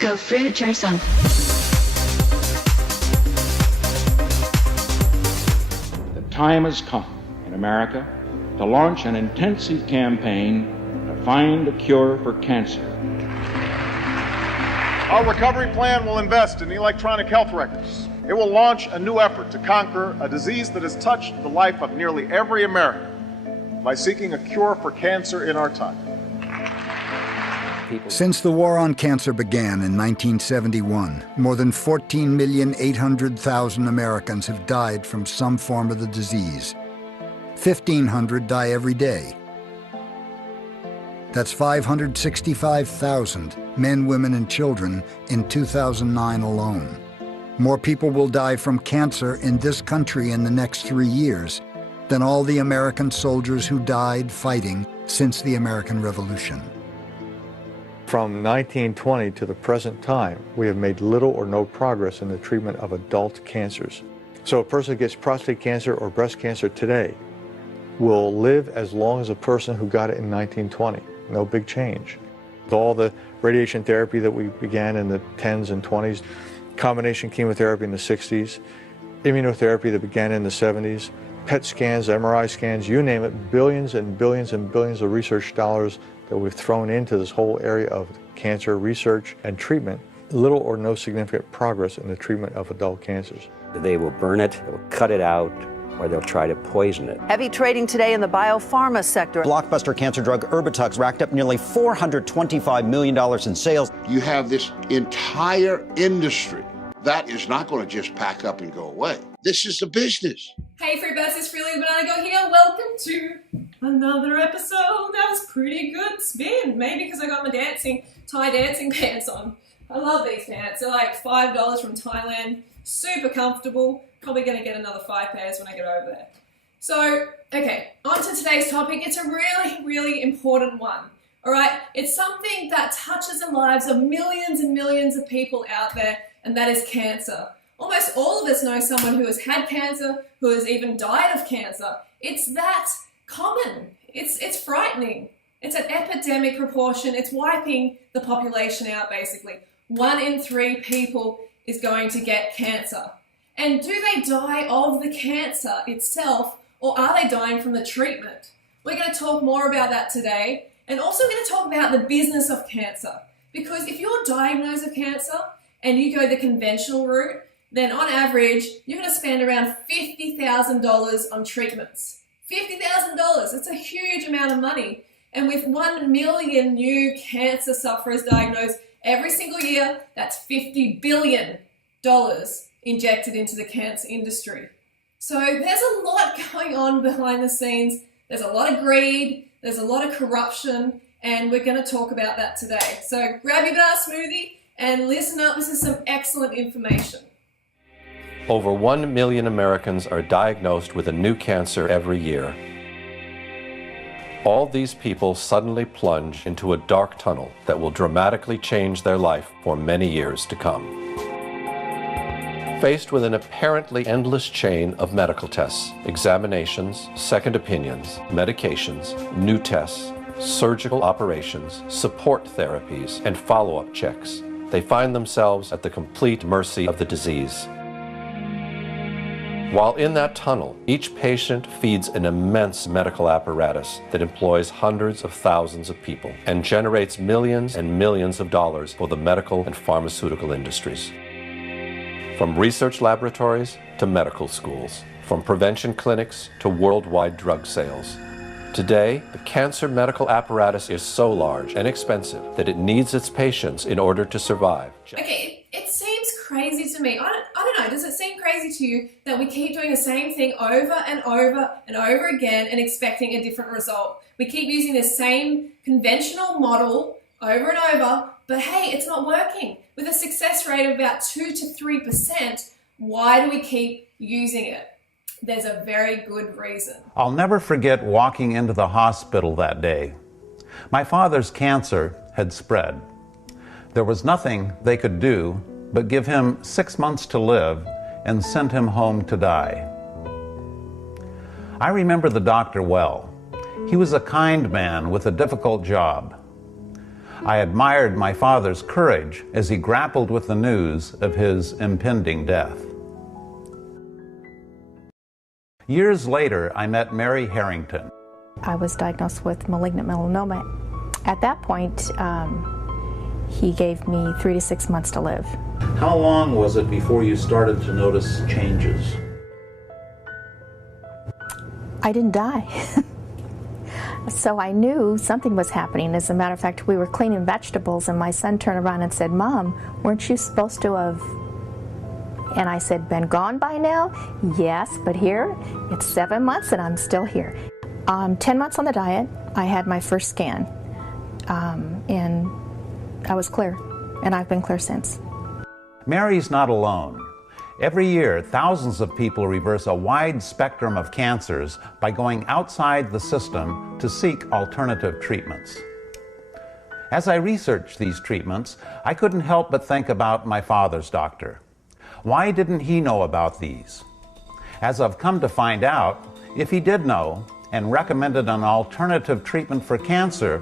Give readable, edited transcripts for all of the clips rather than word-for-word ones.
Go fridge yourself. The time has come in America to launch an intensive campaign to find a cure for cancer. Our recovery plan will invest in electronic health records. It will launch a new effort to conquer a disease that has touched the life of nearly every American by seeking a cure for cancer in our time. Since the war on cancer began in 1971, more than 14,800,000 Americans have died from some form of the disease. 1,500 die every day. That's 565,000 men, women, and children in 2009 alone. More people will die from cancer in this country in the next 3 years than all the American soldiers who died fighting since the American Revolution. From 1920 to the present time, we have made little or no progress in the treatment of adult cancers. So a person who gets prostate cancer or breast cancer today will live as long as a person who got it in 1920. No big change. With all the radiation therapy that we began in the 10s and 20s, combination chemotherapy in the 60s, immunotherapy that began in the 70s, PET scans, MRI scans, you name it, billions and billions and billions of research dollars that we've thrown into this whole area of cancer research and treatment, little or no significant progress in the treatment of adult cancers. They will burn it, they will cut it out, or they'll try to poison it. Heavy trading today in the biopharma sector. Blockbuster cancer drug Erbitux racked up nearly $425 million in sales. You have this entire industry that is not going to just pack up and go away. This is the business. Hey Freebirds, it's Freely the Banana Girl here. Welcome to another episode. That was pretty good spin. Maybe because I got my Thai dancing pants on. I love these pants. They're like $5 from Thailand. Super comfortable. Probably going to get another 5 pairs when I get over there. So, okay, on to today's topic. It's a really, really important one. All right? It's something that touches the lives of millions and millions of people out there, and that is cancer. Almost all of us know someone who has had cancer, who has even died of cancer. It's that common. It's frightening. It's an epidemic proportion. It's wiping the population out, basically. 1 in 3 people is going to get cancer. And do they die of the cancer itself, or are they dying from the treatment? We're going to talk more about that today, and also we're going to talk about the business of cancer. Because if you're diagnosed with cancer and you go the conventional route, then on average, you're going to spend around $50,000 on treatments. $50,000, it's a huge amount of money. And with 1 million new cancer sufferers diagnosed every single year, that's $50 billion injected into the cancer industry. So there's a lot going on behind the scenes. There's a lot of greed, there's a lot of corruption, and we're going to talk about that today. So grab your banana smoothie and listen up. This is some excellent information. Over 1 million Americans are diagnosed with a new cancer every year. All these people suddenly plunge into a dark tunnel that will dramatically change their life for many years to come. Faced with an apparently endless chain of medical tests, examinations, second opinions, medications, new tests, surgical operations, support therapies, and follow-up checks, they find themselves at the complete mercy of the disease. While in that tunnel, each patient feeds an immense medical apparatus that employs hundreds of thousands of people and generates millions and millions of dollars for the medical and pharmaceutical industries. From research laboratories to medical schools, from prevention clinics to worldwide drug sales. Today, the cancer medical apparatus is so large and expensive that it needs its patients in order to survive. Okay, it seems crazy to me. I don't know, does it seem crazy to you that we keep doing the same thing over and over and over again and expecting a different result? We keep using the same conventional model over and over, but hey, it's not working. With a success rate of about 2 to 3%, why do we keep using it? There's a very good reason. I'll never forget walking into the hospital that day. My father's cancer had spread. There was nothing they could do but give him 6 months to live and send him home to die. I remember the doctor well. He was a kind man with a difficult job. I admired my father's courage as he grappled with the news of his impending death. Years later, I met Mary Harrington. I was diagnosed with malignant melanoma. At that point, he gave me 3 to 6 months to live. How long was it before you started to notice changes? I didn't die. So I knew something was happening. As a matter of fact, we were cleaning vegetables and my son turned around and said, "Mom, weren't you supposed to have..." And I said, "Been gone by now?" "Yes, but here, it's 7 months and I'm still here." 10 months on the diet, I had my first scan, and I was clear, and I've been clear since. Mary's not alone. Every year, thousands of people reverse a wide spectrum of cancers by going outside the system to seek alternative treatments. As I researched these treatments, I couldn't help but think about my father's doctor. Why didn't he know about these? As I've come to find out, if he did know and recommended an alternative treatment for cancer,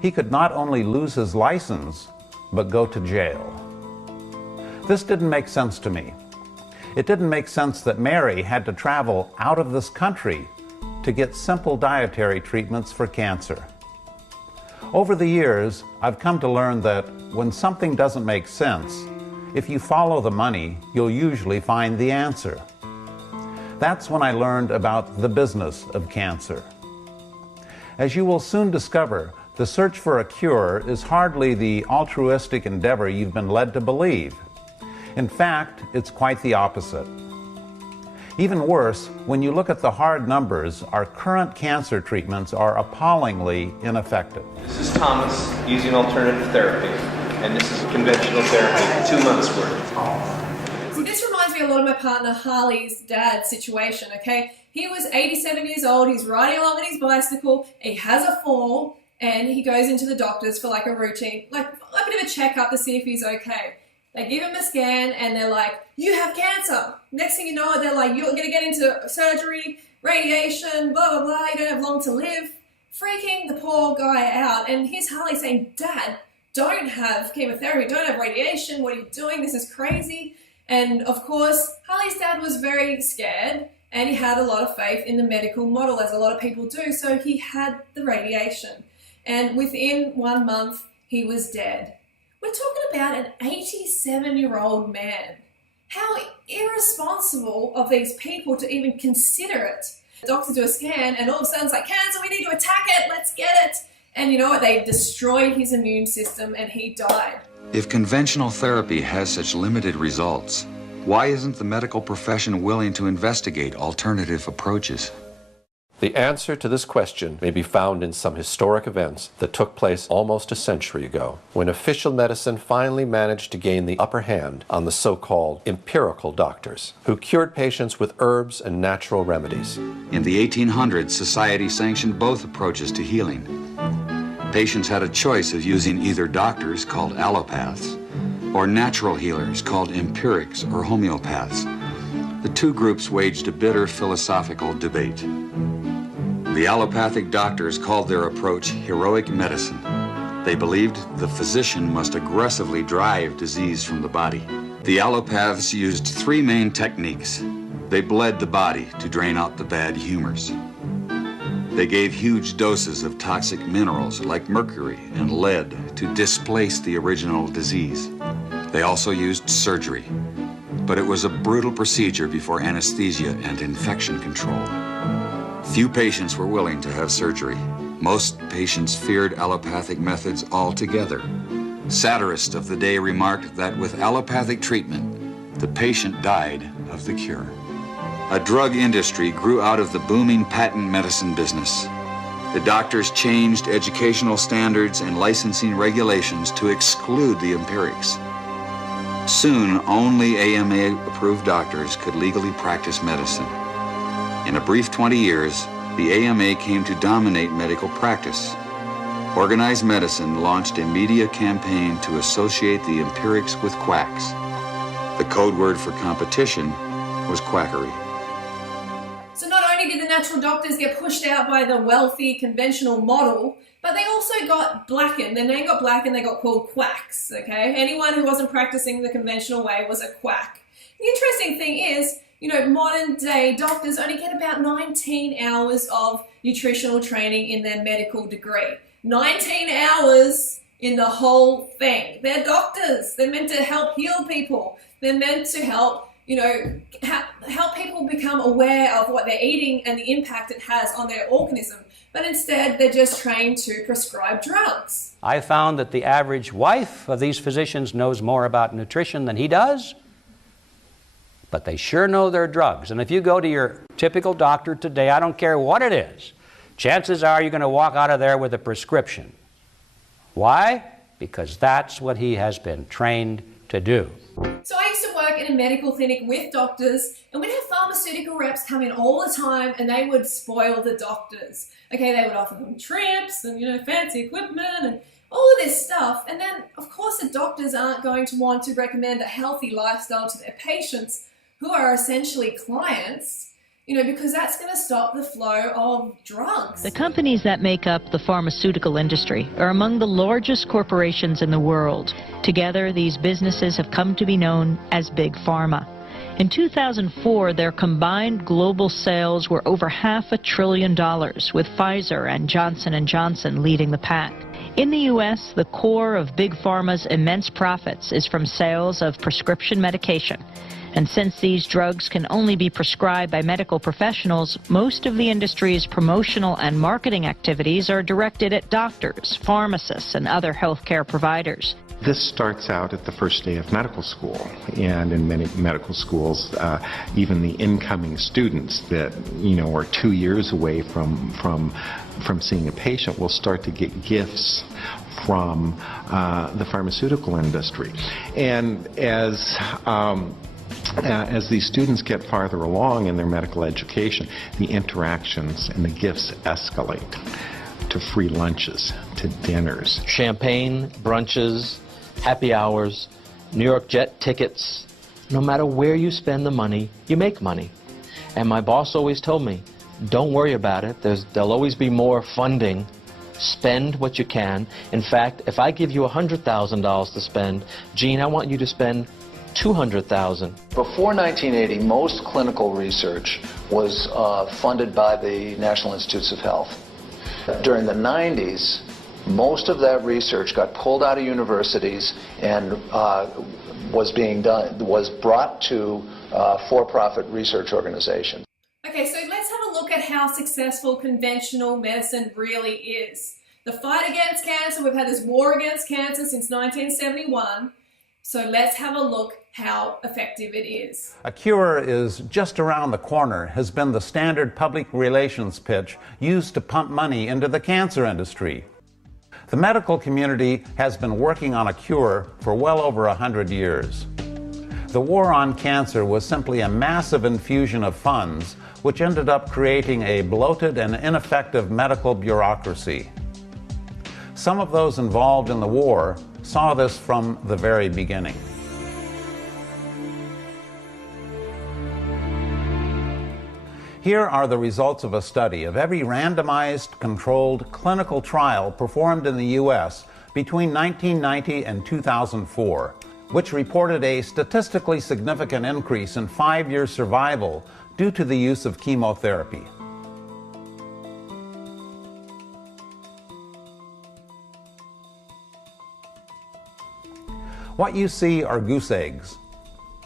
he could not only lose his license, but go to jail. This didn't make sense to me. It didn't make sense that Mary had to travel out of this country to get simple dietary treatments for cancer. Over the years, I've come to learn that when something doesn't make sense, if you follow the money, you'll usually find the answer. That's when I learned about the business of cancer. As you will soon discover, the search for a cure is hardly the altruistic endeavor you've been led to believe. In fact, it's quite the opposite. Even worse, when you look at the hard numbers, our current cancer treatments are appallingly ineffective. This is Thomas using alternative therapy, and this is conventional therapy, 2 months worth. See, this reminds me a lot of my partner Harley's dad's situation, okay? He was 87 years old, he's riding along on his bicycle, he has a fall, and he goes into the doctors for like a routine, like a bit of a checkup to see if he's okay. They give him a scan and they're like, "You have cancer." Next thing you know, they're like, "You're going to get into surgery, radiation, blah, blah, blah. You don't have long to live." Freaking the poor guy out. And here's Harley saying, "Dad, don't have chemotherapy, don't have radiation. What are you doing? This is crazy." And of course, Harley's dad was very scared and he had a lot of faith in the medical model, as a lot of people do. So he had the radiation. And within 1 month, he was dead. We're talking about an 87-year-old man. How irresponsible of these people to even consider it. The doctors do a scan and all of a sudden it's like, "Cancer, we need to attack it, let's get it." And you know what? They destroyed his immune system and he died. If conventional therapy has such limited results, why isn't the medical profession willing to investigate alternative approaches? The answer to this question may be found in some historic events that took place almost a century ago, when official medicine finally managed to gain the upper hand on the so-called empirical doctors, who cured patients with herbs and natural remedies. In the 1800s, society sanctioned both approaches to healing. Patients had a choice of using either doctors, called allopaths, or natural healers, called empirics or homeopaths. The two groups waged a bitter philosophical debate. The allopathic doctors called their approach heroic medicine. They believed the physician must aggressively drive disease from the body. The allopaths used 3 main techniques. They bled the body to drain out the bad humors. They gave huge doses of toxic minerals like mercury and lead to displace the original disease. They also used surgery, but it was a brutal procedure before anesthesia and infection control. Few patients were willing to have surgery. Most patients feared allopathic methods altogether. Satirists of the day remarked that with allopathic treatment, the patient died of the cure. A drug industry grew out of the booming patent medicine business. The doctors changed educational standards and licensing regulations to exclude the empirics. Soon, only AMA-approved doctors could legally practice medicine. In a brief 20 years, the AMA came to dominate medical practice. Organized Medicine launched a media campaign to associate the empirics with quacks. The code word for competition was quackery. So not only did the natural doctors get pushed out by the wealthy conventional model, But they also got blackened. Their name got blackened. They got called quacks, okay? Anyone who wasn't practicing the conventional way was a quack. The interesting thing is, you know, modern day doctors only get about 19 hours of nutritional training in their medical degree. 19 hours in the whole thing. They're doctors. They're meant to help heal people. They're meant to help, you know, help people become aware of what they're eating and the impact it has on their organism. But instead, they're just trained to prescribe drugs. I found that the average wife of these physicians knows more about nutrition than he does, but they sure know their drugs. And if you go to your typical doctor today, I don't care what it is, chances are you're going to walk out of there with a prescription. Why? Because that's what he has been trained to do. So I used to work in a medical clinic with doctors, and we'd have pharmaceutical reps come in all the time, and they would spoil the doctors. Okay, they would offer them trips and, you know, fancy equipment and all of this stuff. And then, of course, the doctors aren't going to want to recommend a healthy lifestyle to their patients, who are essentially clients, you know, because that's going to stop the flow of drugs. The companies that make up the pharmaceutical industry are among the largest corporations in the world. Together, these businesses have come to be known as Big Pharma. In 2004, their combined global sales were over $500 billion, with Pfizer and Johnson & Johnson leading the pack. In the U.S., the core of Big Pharma's immense profits is from sales of prescription medication. And since these drugs can only be prescribed by medical professionals, most of the industry's promotional and marketing activities are directed at doctors, pharmacists, and other healthcare providers. This starts out at the first day of medical school, and in many medical schools, even the incoming students that, you know, are 2 years away from seeing a patient will start to get gifts from the pharmaceutical industry. And as these students get farther along in their medical education, the interactions and the gifts escalate to free lunches, to dinners. Champagne, brunches, happy hours, New York jet tickets. No matter where you spend the money, you make money. And my boss always told me, don't worry about it. There'll always be more funding. Spend what you can. In fact, if I give you $100,000 to spend, Gene, I want you to spend $200,000. Before 1980, most clinical research was funded by the National Institutes of Health. During the 90s, most of that research got pulled out of universities and was brought to for-profit research organizations. Okay, so let's have a look at how successful conventional medicine really is. The fight against cancer, we've had this war against cancer since 1971. So let's have a look how effective it is. A cure is just around the corner has been the standard public relations pitch used to pump money into the cancer industry. The medical community has been working on a cure for well over 100 years. The war on cancer was simply a massive infusion of funds, which ended up creating a bloated and ineffective medical bureaucracy. Some of those involved in the war saw this from the very beginning. Here are the results of a study of every randomized, controlled clinical trial performed in the U.S. between 1990 and 2004, which reported a statistically significant increase in 5-year survival due to the use of chemotherapy. What you see are goose eggs,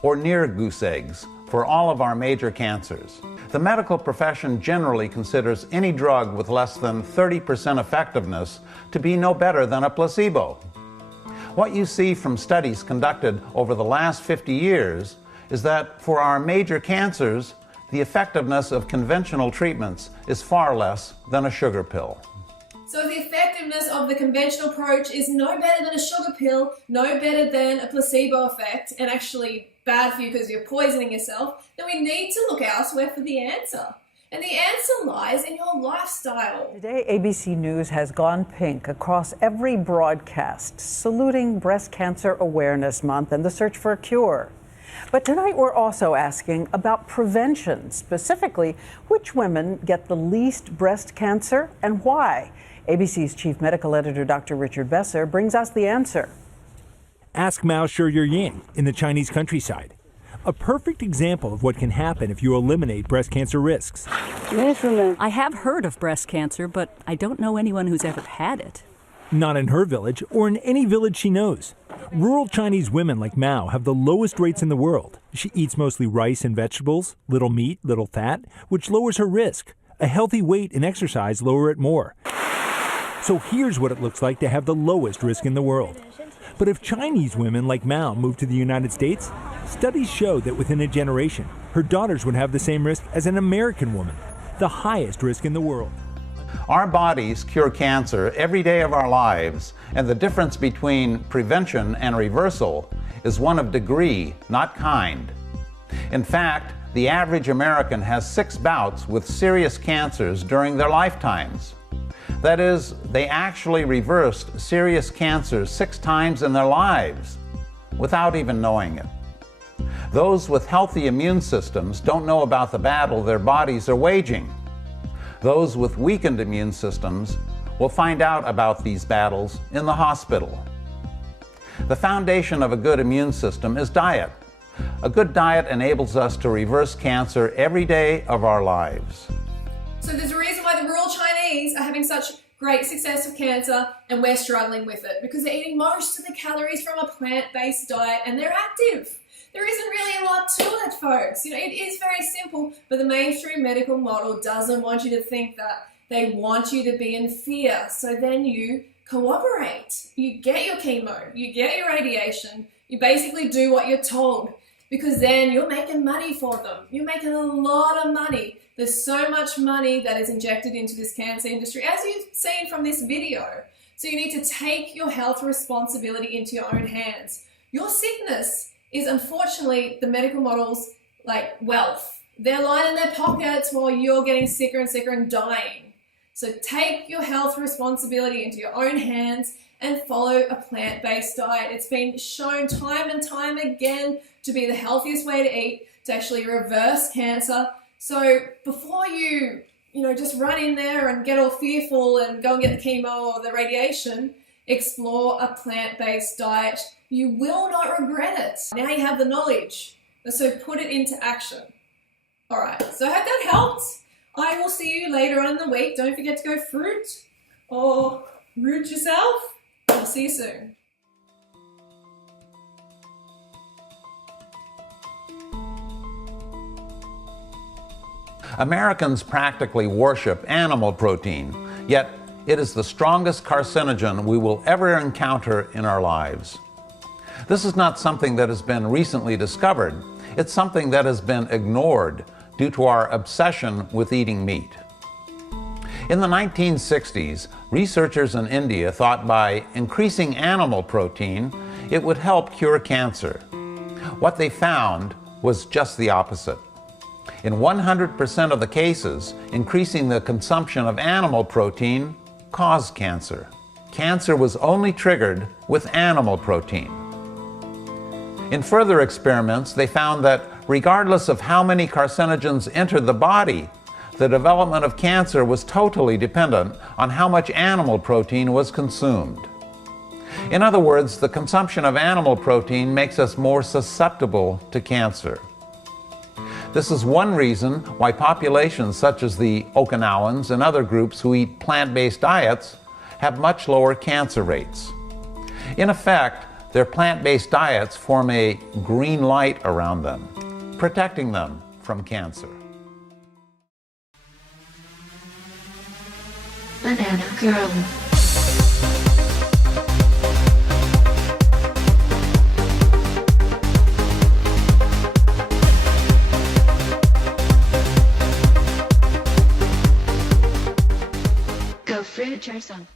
or near goose eggs, for all of our major cancers. The medical profession generally considers any drug with less than 30% effectiveness to be no better than a placebo. What you see from studies conducted over the last 50 years is that for our major cancers, the effectiveness of conventional treatments is far less than a sugar pill. So if the effectiveness of the conventional approach is no better than a sugar pill, no better than a placebo effect, and actually bad for you because you're poisoning yourself, then we need to look elsewhere for the answer. And the answer lies in your lifestyle. Today, ABC News has gone pink across every broadcast, saluting Breast Cancer Awareness Month and the search for a cure. But tonight we're also asking about prevention, specifically which women get the least breast cancer and why. ABC's chief medical editor, Dr. Richard Besser, brings us the answer. Ask Mao Shiying in the Chinese countryside. A perfect example of what can happen if you eliminate breast cancer risks. I have heard of breast cancer, but I don't know anyone who's ever had it. Not in her village or in any village she knows. Rural Chinese women like Mao have the lowest rates in the world. She eats mostly rice and vegetables, little meat, little fat, which lowers her risk. A healthy weight and exercise lower it more. So here's what it looks like to have the lowest risk in the world. But if Chinese women like Mao move to the United States, studies show that within a generation, her daughters would have the same risk as an American woman, the highest risk in the world. Our bodies cure cancer every day of our lives, and the difference between prevention and reversal is one of degree, not kind. In fact, the average American has 6 bouts with serious cancers during their lifetimes. That is, they actually reversed serious cancers 6 times in their lives without even knowing it. Those with healthy immune systems don't know about the battle their bodies are waging. Those with weakened immune systems will find out about these battles in the hospital. The foundation of a good immune system is diet. A good diet enables us to reverse cancer every day of our lives. So there's a reason why the rural Chinese are having such great success with cancer and we're struggling with it, because they're eating most of the calories from a plant-based diet and they're active. There isn't really a lot to it, folks. You know, it is very simple, but the mainstream medical model doesn't want you to think that. They want you to be in fear. So then you cooperate. You get your chemo, you get your radiation, you basically do what you're told, because then you're making money for them. You're making a lot of money. There's so much money that is injected into this cancer industry, as you've seen from this video. So you need to take your health responsibility into your own hands. Your sickness is unfortunately the medical model's like wealth. They're lining their pockets while you're getting sicker and sicker and dying. So take your health responsibility into your own hands and follow a plant-based diet. It's been shown time and time again to be the healthiest way to eat, to actually reverse cancer. So before you just run in there and get all fearful and go and get the chemo or the radiation, explore a plant-based diet. You will not regret it. Now you have the knowledge, so put it into action. All right, so I hope that helped. I will see you later on in the week. Don't forget to go fruit or root yourself. I'll see you soon. Americans practically worship animal protein, yet it is the strongest carcinogen we will ever encounter in our lives. This is not something that has been recently discovered. It's something that has been ignored due to our obsession with eating meat. In the 1960s, researchers in India thought by increasing animal protein, it would help cure cancer. What they found was just the opposite. In 100% of the cases, increasing the consumption of animal protein caused cancer. Cancer was only triggered with animal protein. In further experiments, they found that regardless of how many carcinogens entered the body, the development of cancer was totally dependent on how much animal protein was consumed. In other words, the consumption of animal protein makes us more susceptible to cancer. This is one reason why populations such as the Okinawans and other groups who eat plant-based diets have much lower cancer rates. In effect, their plant-based diets form a green light around them, protecting them from cancer. Banana Girl. Go fruit yourself.